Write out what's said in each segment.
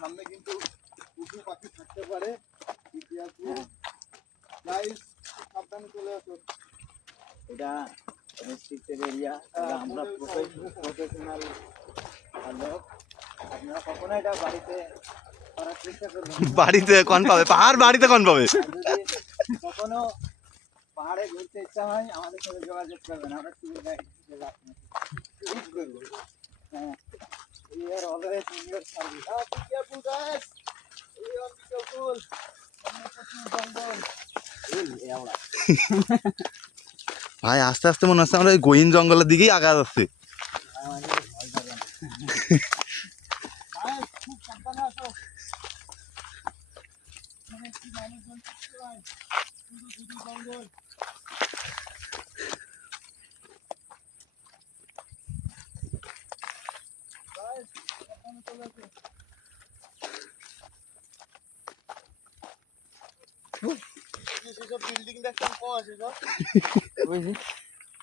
সামনে কিন্তু এটা এরিয়া আমরা কখনো এটা বাড়িতে। বাড়িতে কন পাবে পাহাড় বাড়িতে কন পাবে কখনো পাহাড়ে ঘুরতে ইচ্ছা হয় আমাদের সাথে যোগাযোগ করবেন। আমরা ট্যুর গাইড করব। হ্যাঁ। জঙ্গল ভাই আস্তে আস্তে মনে হচ্ছে আমরা ওই গহীন জঙ্গলের দিকেই আগা যাচ্ছে। খুব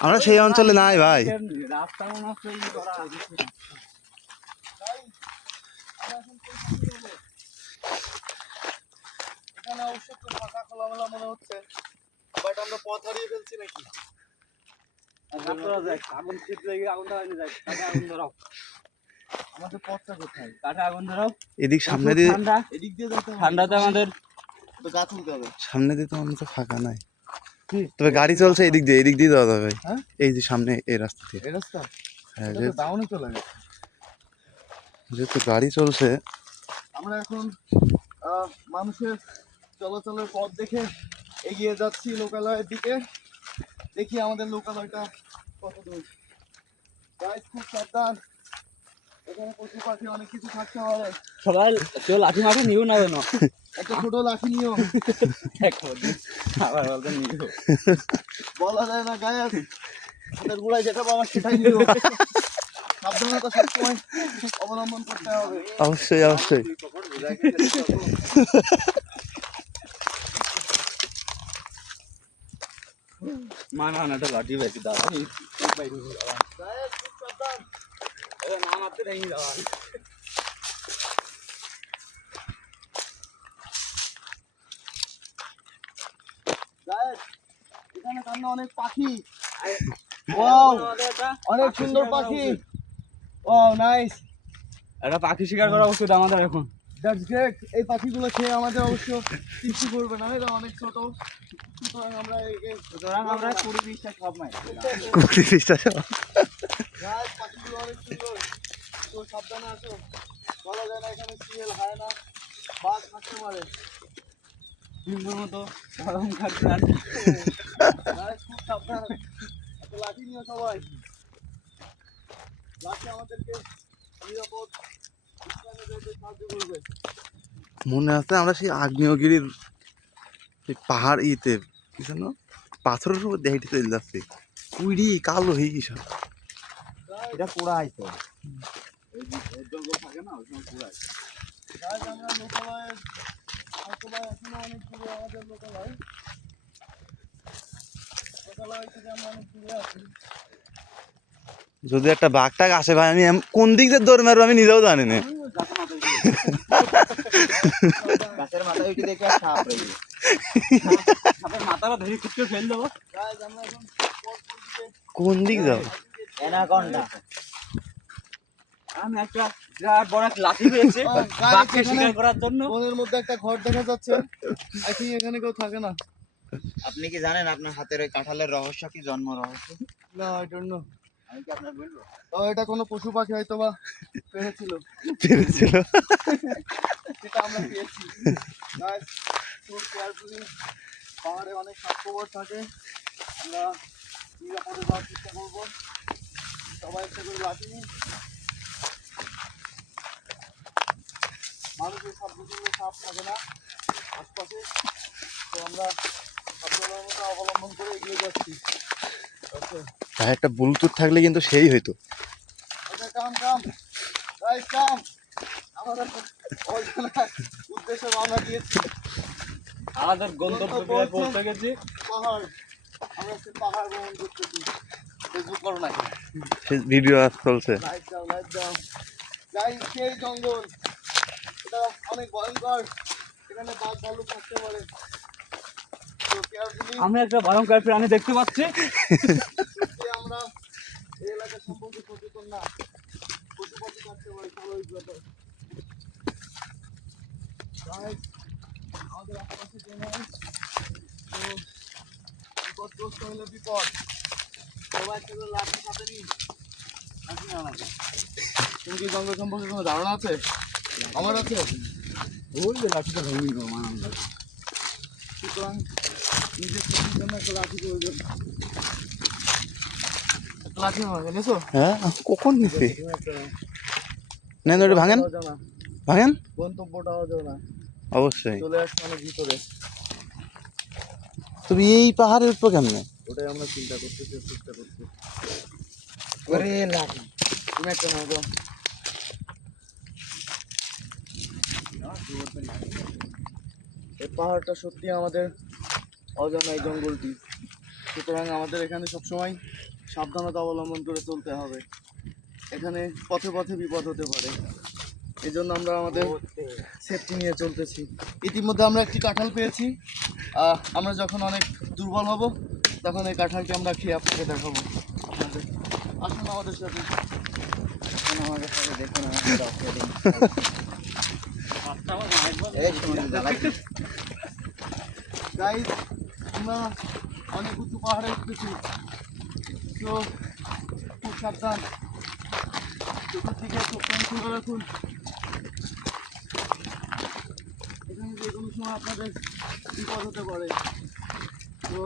আমরা সেই অঞ্চলে নাই ভাই। রাস্তা মনে হচ্ছে ই করা আছে। গাইস আমরা এখন কোথায় যাব এখানে অবশ্য একটু ফাঁকা খোলামেলা মনে হচ্ছে বাট আমরা পথ হারিয়ে ফেলছি নাকি? আগুন শীত লেগে আগুন ধরানি যায়। কাঠে আগুন ধরাও। আমাদের পথটা কোথায়? কাঠে আগুন ধরাও। এদিক সামনে দিয়ে ঠান্ডা। এদিক দিয়ে যেতে ঠান্ডাতে আমাদের তো গা তুলতে হবে। সামনে দিয়ে তো তো ফাঁকা নাই। কি? তবে গাড়ি চলছে এদিক দিয়ে এদিক দিয়ে যাওয়া যাবে। ভাই হ্যাঁ? এই যে সামনে এই রাস্তা দিয়ে। এই রাস্তা? হ্যাঁ ডাউনে চলে গেছে। যেহেতু গাড়ি চলছে আমরা এখন আহ, মানুষের চলাচলের পথ দেখে এগিয়ে যাচ্ছি লোকালয়ের দিকে। দেখি আমাদের লোকালয়টা কত দূর। গাইস খুব সাবধান। এখানে পশু পাখি অনেক কিছু থাকতে পারে সবাই কেউ লাঠি মাঠে নিও না কেন একটা ছোট লাঠি নিও। আবার বলতে নিও। বলা যায় না গায়ে আমাদের গুড়ায় যেটা বাবা সেটাই নিও। সাবধানতা সবসময় অবলম্বন করতে হবে। অবশ্যই অবশ্যই মা না না এটা লাঠি বেশি দাও গায়ে খুব সাবধান না মারতে নেই গায়ে এখানে কান্না অনেক পাখি। অনেক সুন্দর পাখি। Oh nice. একটা পাখি শিকার করা উচিত আমাদের এখন। দ্যাটস গ্রেট এই পাখিগুলো খেয়ে আমাদের অবশ্য কিছু করবে না এরা অনেক ছোট। সুতরাং আমরা কুড়ি বিশটা সব মাই কুড়ি সাবধানে আসো। বলা যায় না এখানে হয় না। থাকতে পারে। হিন্দুর মতো গরম খাচ্ছে আর খুব সাবধান। একটা লাঠি নিও সবাই। লাঠি আমাদেরকে নিরাপদ সাহায্য করবে। মনে আছে আমরা সেই আগ্নেয়গিরির পাহাড় ইতে কি জানো? পাথরের উপর দিয়ে হেঁটে চলে যাচ্ছি। কুড়ি কালো হয়ে গেছে। এটা পোড়া আছি যদি একটা বাঘ টাক আসে ভাই আমি কোন দিক দিয়ে দৌড় মারবো আমি নিজেও জানি না। কোন দিক যাও? অ্যানাকন্ডা। আমি একটা বিরাট বড় একটা লাঠি পেয়েছি। ও, বাঘকে শিকার করার জন্য। বনের মধ্যে একটা ঘর দেখা যাচ্ছে। আই থিঙ্ক এখানে কেউ থাকে না। আপনি কি জানেন আপনার হাতের ওই কাঁঠালের রহস্য কি জন্ম রহস্য? না আই ডোন্ট নো আমি কি আপনার বলব? ও এটা কোনো পশু পাখি হয়তো বা পেয়েছিল পেরেছিল। সেটা আমরা পেয়েছি। পাহাড়ে অনেক থাকে। আমরা নিরাপদে যাওয়ার চেষ্টা করব। সবাই একটা করে লাঠি মানুষের সব বিভিন্ন সাপ থাকে না আশপাশে। তো আমরা সাবধানতা অবলম্বন করে এগিয়ে যাচ্ছি। ভাই একটা ব্লুটুথ থাকলে কিন্তু সেই হইতো। ওকে কাম কাম। কাম। উদ্দেশ্যে রওনা দিয়েছি আমাদের গন্তব্যে পৌঁছে গেছি। পাহাড় আমরা সে পাহাড় ভ্রমণ করতেছি ফেসবুক করো না ভিডিও চলছে। লাইট দাও লাইট দাও যাই সেই জঙ্গল এটা অনেক ভয়ঙ্কর এখানে বাঘ ভালুক থাকতে পারে তো আমি একটা ভয়ঙ্কর প্রাণী দেখতে পাচ্ছি। যে আমরা এই এলাকা সম্পর্কে সচেতন না। পশু পাখি থাকতে পারে স্বাভাবিক ব্যাপার Guys, আমাদের আশেপাশে জেনে তো বিপদগ্রস্ত হলে বিপদ সবাই একসাথে লাঠি সাথে নিই লাঠি না লাগে তুমি কি সম্পর্কে কোনো ধারণা আছে আমার আছে ওই যে লাঠিটা ভেঙে মানান সুতরাং নিজের ক্ষতির জন্য একটা লাঠি প্রয়োজন লাঠি আমার এনেছো হ্যাঁ? কখন নিছি ওটা ভাঙেন? ভাঙেন না। অবশ্যই। চলে আসছে অনেক ভিতরে। তুমি এই পাহাড়ের উপর কেমনে ওটাই আমরা চিন্তা করতেছি চেষ্টা করছি ওরে লাঠি তুমি একটা নাও দাও। এই পাহাড়টা সত্যি আমাদের অজানা এই জঙ্গলটি। সুতরাং আমাদের এখানে সবসময় সাবধানতা অবলম্বন করে চলতে হবে। এখানে পথে পথে বিপদ হতে পারে। এই জন্য আমরা আমাদের সেফটি নিয়ে চলতেছি। ইতিমধ্যে আমরা একটি কাঁঠাল পেয়েছি। আমরা যখন অনেক দুর্বল হব তখন এই কাঁঠালটি আমরা খেয়ে আপনাকে দেখাবো। আপনাদের আসুন আমাদের সাথে। আমাদের সাথে দেখুন গাইজ আমরা অনেক উঁচু পাহাড়ে উঠতেছি তো খুব সাবধান। চতুর্দিকে চোখ কান রাখুন এখানে যে কোনো সময় আপনাদের বিপদ হতে পারে তো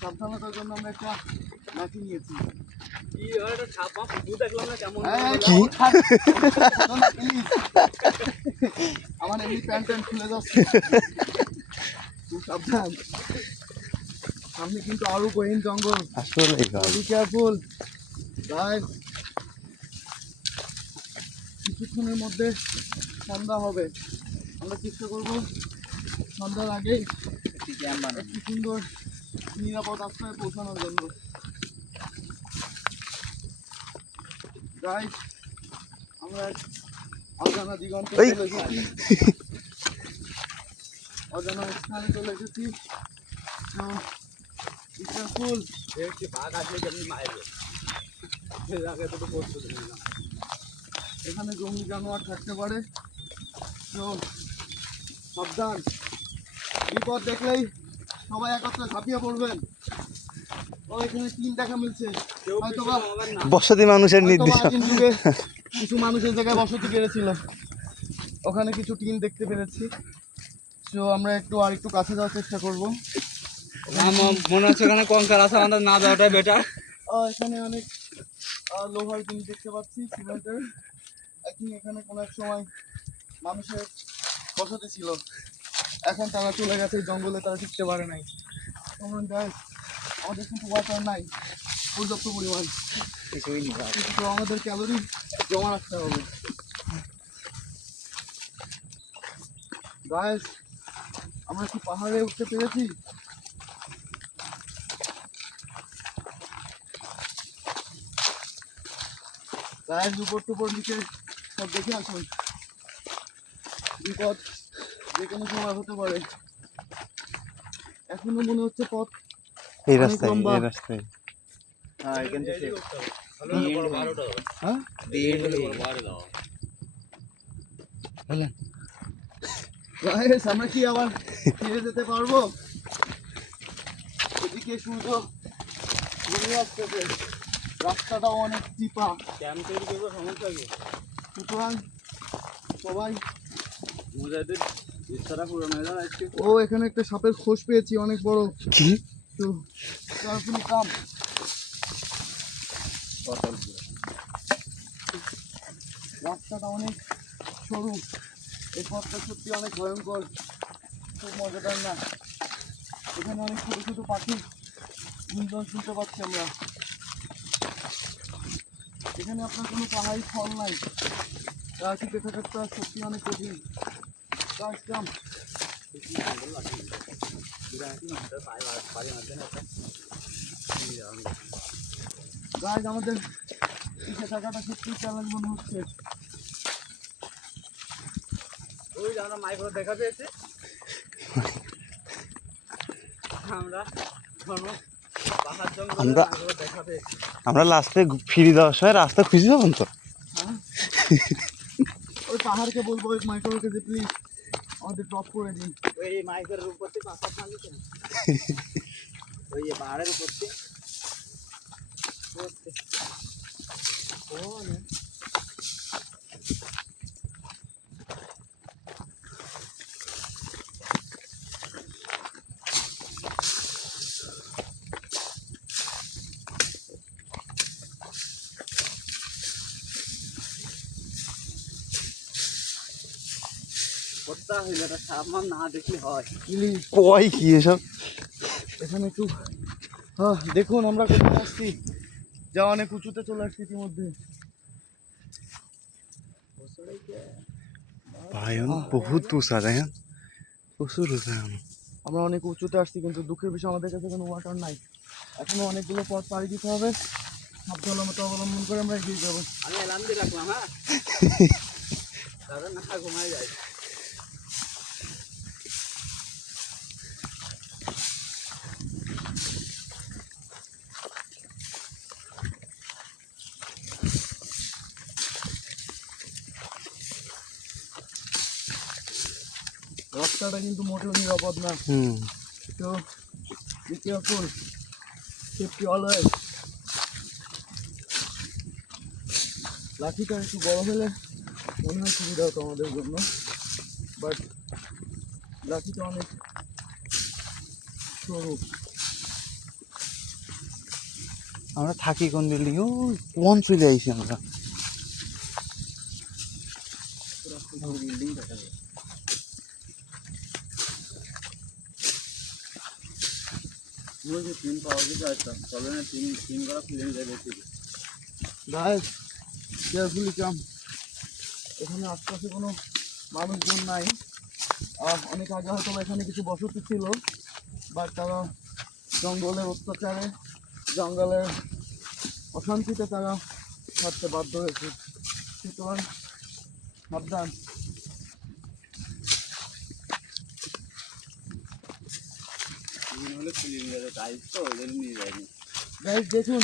সাবধানতার জন্য আমরা একটা লাঠি নিয়েছি। হয় please। আমার এমনি প্যান্ট প্যান্ট খুলে যাচ্ছে। সাবধান। সামনে কিন্তু আরও গহীন জঙ্গল। আসলে বি কেয়ারফুল গাইস কিছুক্ষণের মধ্যে সন্ধ্যা হবে। আমরা চেষ্টা করব সন্ধ্যার আগেই একটি সুন্দর নিরাপদ আশ্রয়ে পৌঁছানোর জন্য। গাইস আমরা এক অজানা দিগন্তে চলে এসেছি। অজানা স্থানে চলে এসেছি। তো একটি বাঘ আসলে যেমনি আগে তো বলতে এখানে জঙ্গলি জানোয়ার থাকতে পারে। তো সাবধান। বিপদ দেখলেই সবাই একত্রে ঝাঁপিয়ে পড়বেন। ও এখানে টিন দেখা মিলছে। হয়তো বসতি মানুষের নির্দিষ্ট কিছু মানুষের জায়গায় বসতি পেরেছিল। ওখানে কিছু টিন দেখতে পেরেছি। তো আমরা একটু আর একটু কাছে যাওয়ার চেষ্টা করব। মনে হচ্ছে এখানে কঙ্কার আছে আমাদের না যাওয়াটাই বেটার এখানে অনেক লোহার জিনিস দেখতে পাচ্ছি সিমেন্টের। আই থিঙ্ক এখানে কোনো এক সময় মানুষের বসতি ছিল। এখন তারা চলে গেছে জঙ্গলে তারা টিকতে পারে নাই। আমাদের কিন্তু ওয়াটার নাই। পর্যাপ্ত পরিমাণ। কিছুই নেই তো আমাদের ক্যালোরি জমা রাখতে হবে। আমরা কি পাহাড়ে উঠতে পেরেছি? গায়ের উপর টুপর নিচে সব দেখে আসুন। বিপদ যে কোনো সময় হতে পারে। এখনও মনে হচ্ছে পথ এই অনেক রাস্তায়। এই রাস্তায়। হ্যাঁ এখান থেকে। হ্যাঁ? আমরা কি আবার ফিরে যেতে পারব? এদিকে সূর্য ঘুরে আসতেছে। রাস্তাটাও অনেক চিপা। ক্যাম্প তৈরি করব সমস্যা সুতরাং সবাই ও এখানে একটা সাপের খোঁজ পেয়েছি অনেক বড়। কি? তো কাম রাস্তাটা অনেক সরু। এই পথটা সত্যি অনেক ভয়ঙ্কর। খুব মজাদার না। এখানে অনেক ছোট ছোট পাখি। গুঞ্জন শুনতে পাচ্ছি আমরা। এখানে আপনার কোনো পাহাড়ি ফল নাই। টিকে থাকাটা সত্যি অনেক কঠিন। গাইজ আমাদের পিছিয়ে থাকাটা সত্যি চ্যালেঞ্জ মনে হচ্ছে। ওই আমরা মাইক্রো দেখা পেয়েছি। আমরা ধর্ম পাহাড় জঙ্গলে আমরা- আমরা লাস্টে ফিরে যাওয়ার সময় রাস্তা খুঁজে পাবেন তো? ওই পাহাড়কে বলব ওই মাইক্রোকে যে প্লিজ আমাদের টপ করে দিই ওই মাইকের উপর থেকে পাহাড় নামিছে ওই পাহাড়ের উপর থেকে ও না কর্তা হইলে এটা সাবমান না দেখলে হয়। কয় কি এসব? এখানে একটু হ্যাঁ দেখুন আমরা কোথায় আসছি? যা অনেক উঁচুতে চলে আসছি ইতিমধ্যে। ভাই বহুত উঁচা দেখেন। প্রচুর উঁচা আমরা অনেক উঁচুতে আসছি কিন্তু দুঃখের বিষয় আমাদের কাছে কোনো ওয়াটার নাই। এখনও অনেকগুলো পথ পাড়ি দিতে হবে। সাবধানতা অবলম্বন করে আমরা এগিয়ে যাব। আমি দিয়ে রাখলাম হ্যাঁ না ঘুমাই যায়। রাস্তাটা কিন্তু মোটেও নিরাপদ না। তো বি কেয়ারফুল সেফটি অলওয়েজ লাঠিটা একটু বড় হলে মনে হয় সুবিধা হতো আমাদের জন্য। বাট লাঠিটা অনেক সরু। আমরা থাকি কোন বিল্ডিং ও কোন চলে আইছি আমরা বিল্ডিং দেখা যায় ওই যে তিন পাওয়া যেতে আসতাম না করা গাইস কেয়ারফুলি কাম এখানে আশপাশে কোনো মানুষজন নাই। আর অনেক আগে হয়তো বা এখানে কিছু বসতি ছিল। বাট তারা জঙ্গলের অত্যাচারে, জঙ্গলের অশান্তিতে তারা ছাড়তে বাধ্য হয়েছে। সুতরাং সাবধান তিন হলে ফিল্ম যাবে টাইপ তো ওই জন্য নিয়ে যায়নি গাইস দেখুন,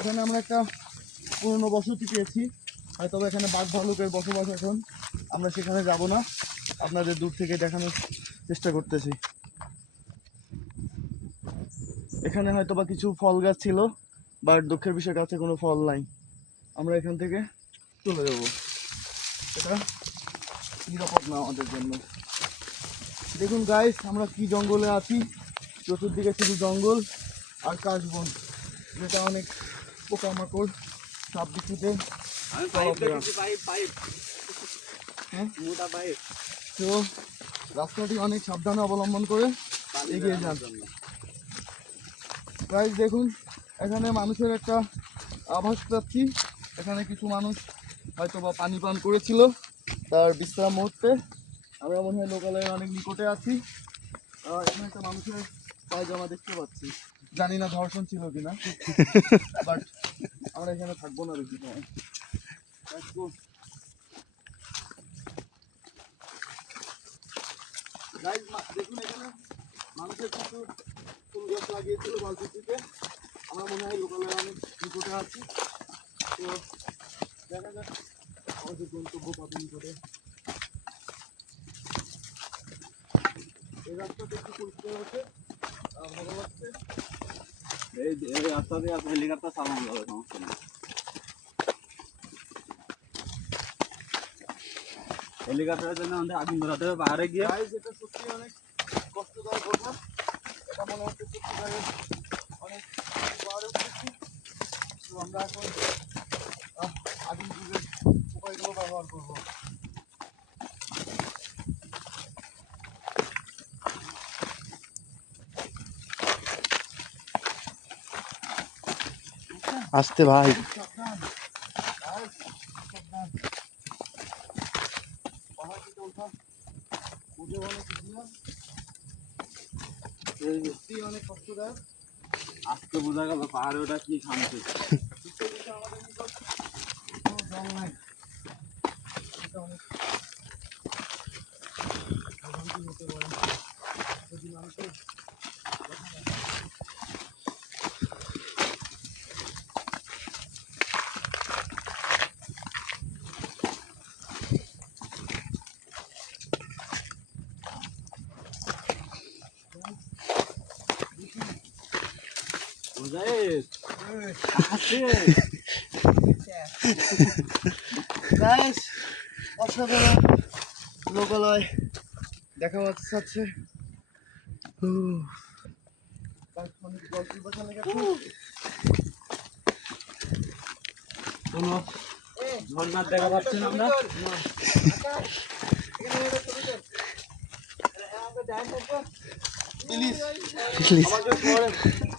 এখানে আমরা একটা পুরনো বসতি পেয়েছি। হয়তো এখানে বাঘ ভালুকের বসবাস এখন। আমরা সেখানে যাব না। আপনাদের দূর থেকে দেখানোর চেষ্টা করতেছি। এখানে হয়তো বা কিছু ফল গাছ ছিল, বাট দুঃখের বিষয়, গাছে কোনো ফল নাই। আমরা এখান থেকে চলে যাব। এটা নিরাপদ না আমাদের জন্য। দেখুন গাইস আমরা কি জঙ্গলে আছি? চতুর্দিকে শুধু জঙ্গল আর কাশবন যেটা অনেক পোকামাকড় সব কিছুতে হ্যাঁ? তো রাস্তাটি অনেক সাবধানে অবলম্বন করে এগিয়ে যান। গাইজ দেখুন এখানে মানুষের একটা আভাস পাচ্ছি। এখানে কিছু মানুষ হয়তো বা পানি পান করেছিল তার বিশ্রাম মুহূর্তে। আমরা মনে হয় লোকালয়ের অনেক নিকটে আছি। আর এখানে একটা মানুষের পায়জামা দেখতে পাচ্ছি। জানি না ধর্ষণ ছিল কিনা। বাট আমরা এখানে থাকব না বেশি সময় দেখুন এখানে মানুষের কিছু ফুল গাছ লাগিয়েছিল বালতিতে আমরা মনে হয় লোকালয়ে অনেক নিকটে আছি। তো দেখা যাক আমাদের গন্তব্য কত নিকটে এই রাস্তাটা একটু পরিষ্কার লাগছে এই এই রাস্তা দিয়ে আপনি হেলিকপ্টার চালানো যাবে জন্য আমাদের আগুন ধরাতে পাহাড়ে গিয়ে। এটা সত্যি অনেক কষ্টদায়ক ঘটনা। এটা মনে হচ্ছে অনেক আমরা এখন আহ, আদিম যুগের উপায়গুলো ব্যবহার করব আসতে ভাই সাবধান গাইজ সাবধান পাহাড় থেকে ওঠা বুঝে অনেক ইতিহাস সত্যি কষ্টদায়ক আজকে বোঝা গেল পাহাড়ে ওটা কি পারে যদি অসাধারণ লোকালয় দেখা যাচ্ছে। শোনো ঝর্ণার দেখা পাচ্ছি না আমরা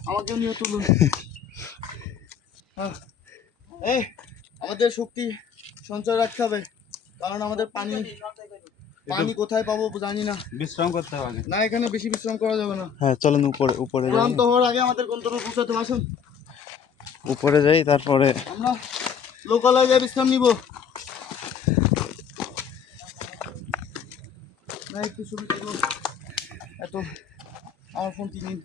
আমাকে নিয়ে তুলুন। হ্যাঁ। এই আমাদের শক্তি সঞ্চয় রাখতে হবে কারণ আমাদের পানি পানি কোথায় পাবো জানি না। বিশ্রাম করতে হবে না এখানে বেশি বিশ্রাম করা যাবে না। হ্যাঁ চলেন উপরে উপরে যাই। ক্লান্ত হওয়ার আগে আমাদের গন্তব্যে পৌঁছাতে। আসুন। উপরে যাই তারপরে আমরা লোকালয়ে গিয়ে বিশ্রাম নিব। না একটু তুলো এত আমার ফোন তিন দিন